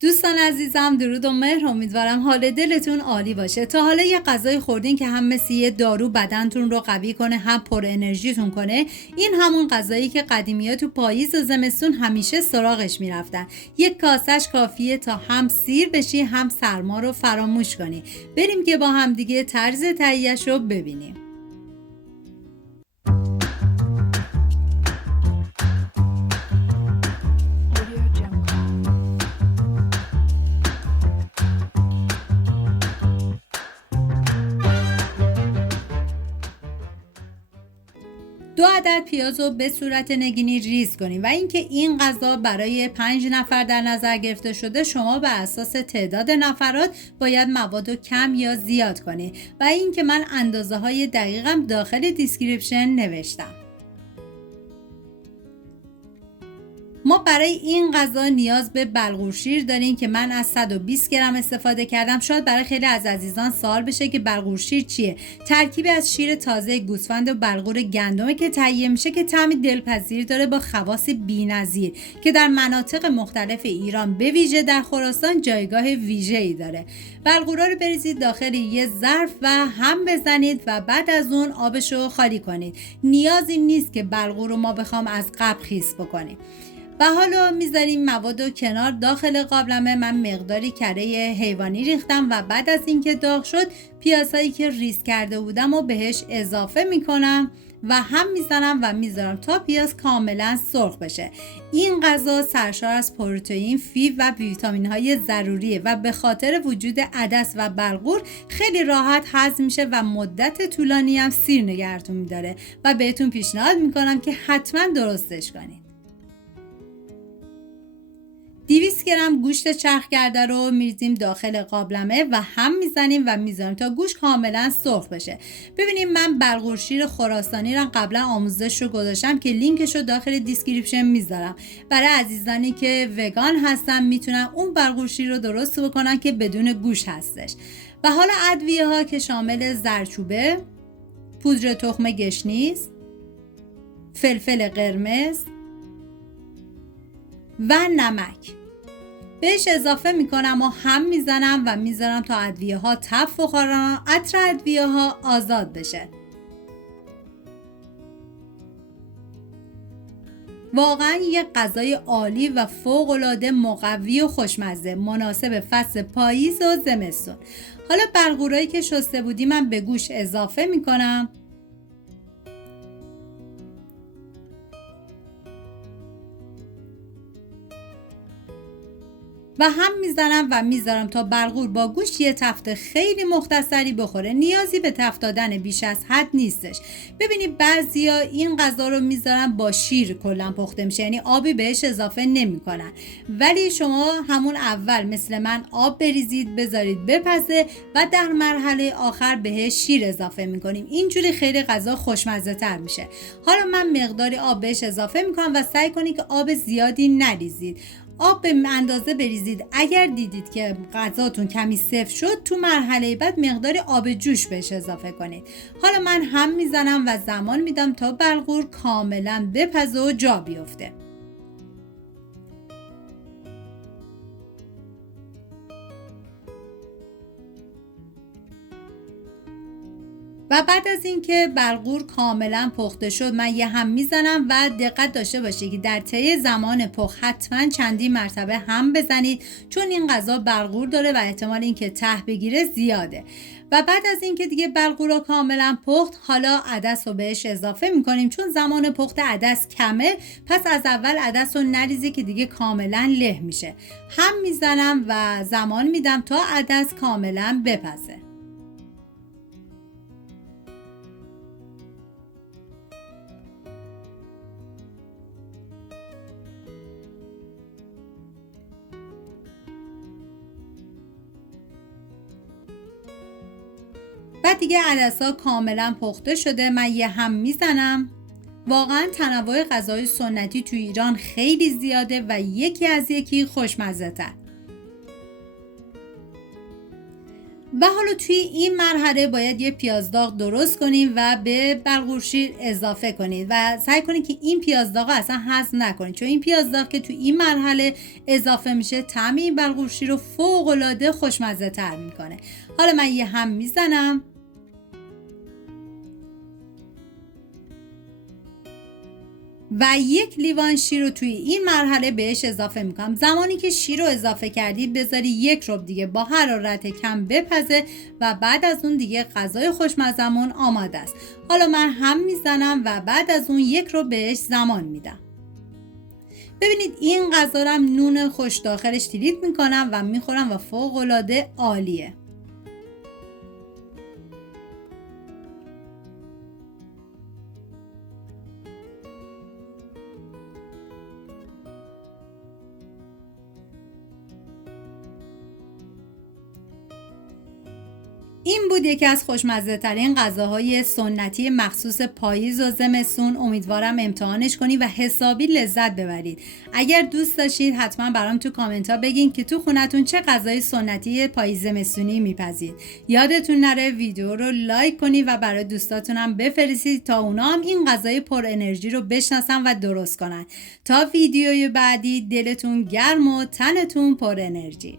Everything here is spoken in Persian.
دوستان عزیزم، درود و مهر. امیدوارم حال دلتون عالی باشه. تا حالا یه غذای خوردین که هم مثل یه دارو بدنتون رو قوی کنه، هم پر انرژیتون کنه؟ این همون غذایی که قدیمی‌ها تو پاییز و زمستون همیشه سراغش میرفتن. یک کاسه‌اش کافیه تا هم سیر بشی، هم سرما رو فراموش کنی. بریم که با هم دیگه طرز تهیه‌اش رو ببینیم. دو عدد پیاز رو به صورت نگینی ریز کنید و اینکه این غذا برای 5 نفر در نظر گرفته شده، شما بر اساس تعداد نفرات باید مواد رو کم یا زیاد کنید و اینکه من اندازه های دقیقم داخل دیسکریپشن نوشتم. ما برای این غذا نیاز به بلغور شیر داریم که من از 120 گرم استفاده کردم. شاید برای خیلی از عزیزان سوال بشه که بلغور شیر چیه؟ ترکیبی از شیر تازه گوسفند و بلغور گندمه که تهیه میشه که طعمی دلپذیر داره با خواص بی‌نظیر که در مناطق مختلف ایران به ویژه در خراسان جایگاه ویژه‌ای داره. بلغورا رو بریزید داخل یه ظرف و هم بزنید و بعد از اون آبش رو خالی کنید. نیازی نیست که بلغور رو ما بخوام از قبل خیس بکنیم. و حالا میذاریم مواد رو کنار. داخل قابلمه من مقداری کره حیوانی ریختم و بعد از اینکه داغ شد پیازهایی که ریز کرده بودم و بهش اضافه میکنم و هم میزنم و میذارم تا پیاز کاملا سرخ بشه. این غذا سرشار از پروتئین، فیبر و ویتامین های ضروریه و به خاطر وجود عدس و بلغور خیلی راحت هضم میشه و مدت طولانی هم سیر نگهتون میداره و بهتون پیشنهاد میکنم که حتما درستش کنید. 200 گرم گوشت چرخ کرده رو میریزیم داخل قابلمه و هم میزنیم و میذاریم تا گوشت کاملا سرخ بشه. ببینیم من بلغور شیر خراسانی رو قبلا آموزش رو گذاشتم که لینکش رو داخل دیسکریپشن میذارم. برای عزیزانی که وگان هستن میتونن اون بلغور شیر رو درست بکنن که بدون گوشت هستش. و حالا ادویه ها که شامل زردچوبه، پودر تخم گشنیز، فلفل قرمز و نمک بهش اضافه میکنم و هم میزنم و میذارم تا ادویه ها تف بخورن، عطر ادویه ها آزاد بشه. واقعا یه غذای عالی و فوق العاده مقوی و خوشمزه، مناسب فصل پاییز و زمستون. حالا بلغورایی که شسته بودی من به گوشت اضافه میکنم و هم میزنم و میذارم تا بلغور با گوشت یه تفت خیلی مختصری بخوره. نیازی به تفت دادن بیش از حد نیستش. ببینید بعضیا این غذا رو میذارن با شیر کلا پخته میشه، یعنی آبی بهش اضافه نمیکنن، ولی شما همون اول مثل من آب بریزید، بذارید بپزه و در مرحله آخر بهش شیر اضافه میکنیم. اینجوری خیلی غذا خوشمزه تر میشه. حالا من مقداری آب بهش اضافه میکنم و سعی کنید که آب زیادی نریزید. آب به اندازه بریزید. اگر دیدید که غذاتون کمی سفت شد، تو مرحله بعد مقدار آب جوش بهش اضافه کنید. حالا من هم میزنم و زمان میدم تا بلغور کاملا بپزه و جا بیفته. و بعد از اینکه بلغور کاملا پخته شد من یه هم میزنم و دقت داشته باشید که در طی زمان پخت حتما چندین مرتبه هم بزنید، چون این غذا بلغور داره و احتمال اینکه ته بگیره زیاده. و بعد از اینکه دیگه بلغور کاملا پخت، حالا عدس رو بهش اضافه میکنیم. چون زمان پخت عدس کمه، پس از اول عدس رو نریزی که دیگه کاملا له میشه. هم میزنم و زمان میدم تا عدس کاملا بپزه. بعد دیگه عدس‌ها کاملا پخته شده، من یه هم میزنم. واقعا تنوع غذای سنتی تو ایران خیلی زیاده و یکی از یکی خوشمزه تر. و حالا توی این مرحله باید یه پیاز داغ درست کنید و به بلغور شیر اضافه کنید و سعی کنید که این پیاز داغ اصلا حذف نکنید، چون این پیاز داغ که توی این مرحله اضافه میشه طعم این بلغور شیر رو فوق العاده خوشمزه تر میکنه. حالا من یه هم میزنم و 1 لیوان شیر رو توی این مرحله بهش اضافه میکنم. زمانی که شیر رو اضافه کردید بذاری 1 ربع دیگه با حرارت کم بپزه و بعد از اون دیگه غذای خوشمزمون آماده است. حالا من هم میزنم و بعد از اون 1 ربع بهش زمان میدم. ببینید این غذا رو هم نون خوش داخلش تریت میکنم و میخورم و فوق العاده عالیه. این بود یکی از خوشمزه ترین غذاهای سنتی مخصوص پاییز و زمستون. امیدوارم امتحانش کنید و حسابی لذت ببرید. اگر دوست داشتید حتما برام تو کامنت ها بگین که تو خونتون چه غذای سنتی پاییز زمستونی میپزید. یادتون نره ویدیو رو لایک کنید و برای دوستاتون هم بفرستید تا اونا هم این غذای پر انرژی رو بشناسن و درست کنن. تا ویدیوی بعدی دلتون گرم و تنتون پر انرژی.